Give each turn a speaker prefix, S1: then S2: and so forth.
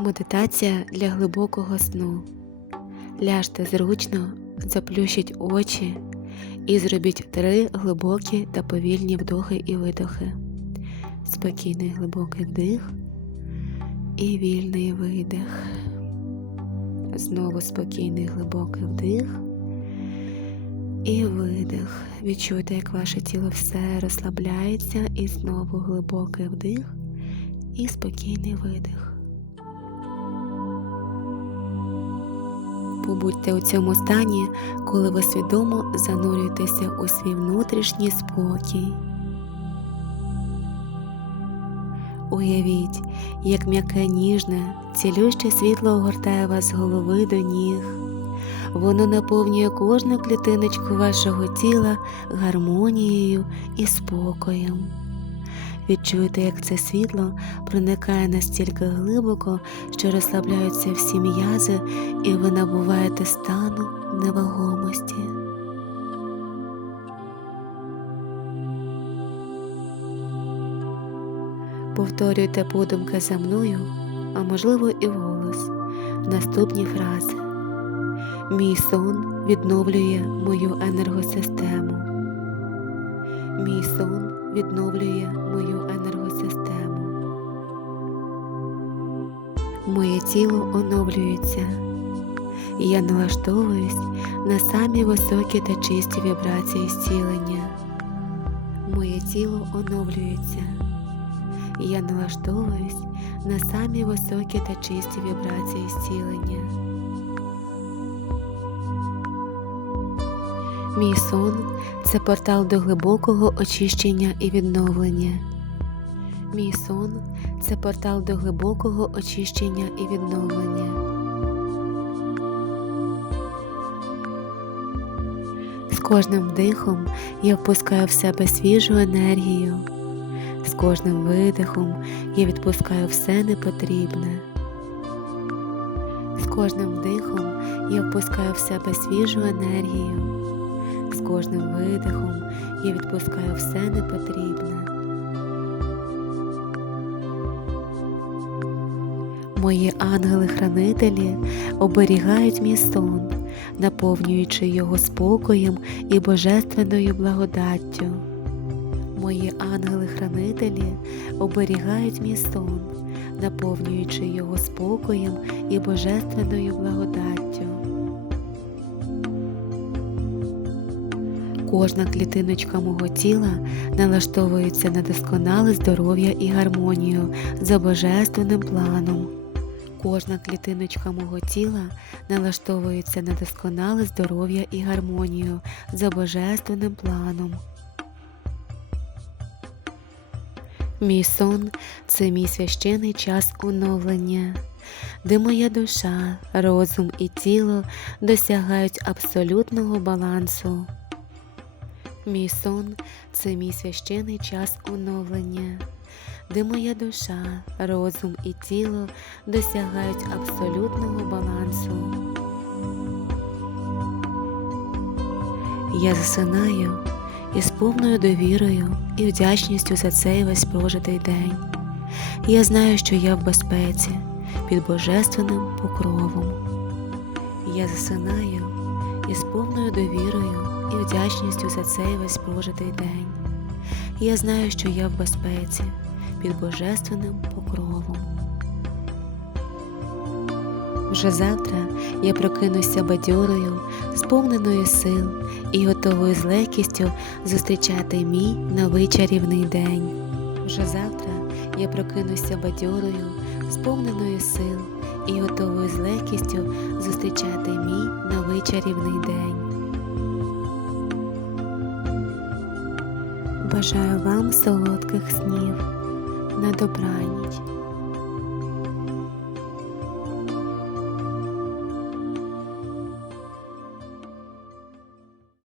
S1: Медитація для глибокого сну. Ляжте зручно, заплющіть очі і зробіть три глибокі та повільні вдохи і видохи. Спокійний глибокий вдих і вільний видих. Знову спокійний глибокий вдих і видих. Відчуйте, як ваше тіло все розслабляється, і знову глибокий вдих і спокійний видих. Побудьте у цьому стані, коли ви свідомо занурюєтеся у свій внутрішній спокій. Уявіть, як м'яке ніжне, цілюще світло огортає вас з голови до ніг. Воно наповнює кожну клітиночку вашого тіла гармонією і спокоєм. Відчуйте, як це світло проникає настільки глибоко, що розслабляються всі м'язи, і ви набуваєте стану невагомості. Повторюйте подумки за мною, а можливо і вголос, наступні фрази. Мій сон відновлює мою енергосистему. Мій сон відновлює мою Моє тіло оновлюється. і Я налаштовуюсь на самі високі та чисті вібрації зцілення. Моє тіло оновлюється. і Я налаштовуюсь на самі високі та чисті вібрації зцілення. Мій сон це портал до глибокого очищення і відновлення. Мій сон це портал до глибокого очищення і відновлення. З кожним вдихом я впускаю в себе свіжу енергію. З кожним видихом я відпускаю все непотрібне. З кожним вдихом я впускаю в себе свіжу енергію. З кожним видихом я відпускаю все непотрібне. Мої ангели-хранителі оберігають мій сон, наповнюючи його спокоєм і божественною благодаттю. Мої ангели-хранителі оберігають мій сон, наповнюючи його спокоєм і божественною благодаттю. Кожна клітиночка мого тіла налаштовується на досконале здоров'я і гармонію за божественним планом. Кожна клітиночка мого тіла налаштовується на досконале здоров'я і гармонію за божественним планом. Мій сон це мій священий час оновлення, де моя душа, розум і тіло досягають абсолютного балансу. Мій сон це мій священий час оновлення, де моя душа, розум і тіло досягають абсолютного балансу. Я засинаю із повною довірою і вдячністю за цей весь прожитий день. Я знаю, що я в безпеці під божественним покровом. Я засинаю із повною довірою і вдячністю за цей весь прожитий день. Я знаю, що я в безпеці під божественним покровом. Вже завтра я прокинуся бадьорою, сповненою сил і готовою з легкістю зустрічати мій новий чарівний день. Вже завтра я прокинуся бадьорою, сповненою сил і готовою з легкістю зустрічати мій новий чарівний день. Бажаю вам солодких снів на добраніч.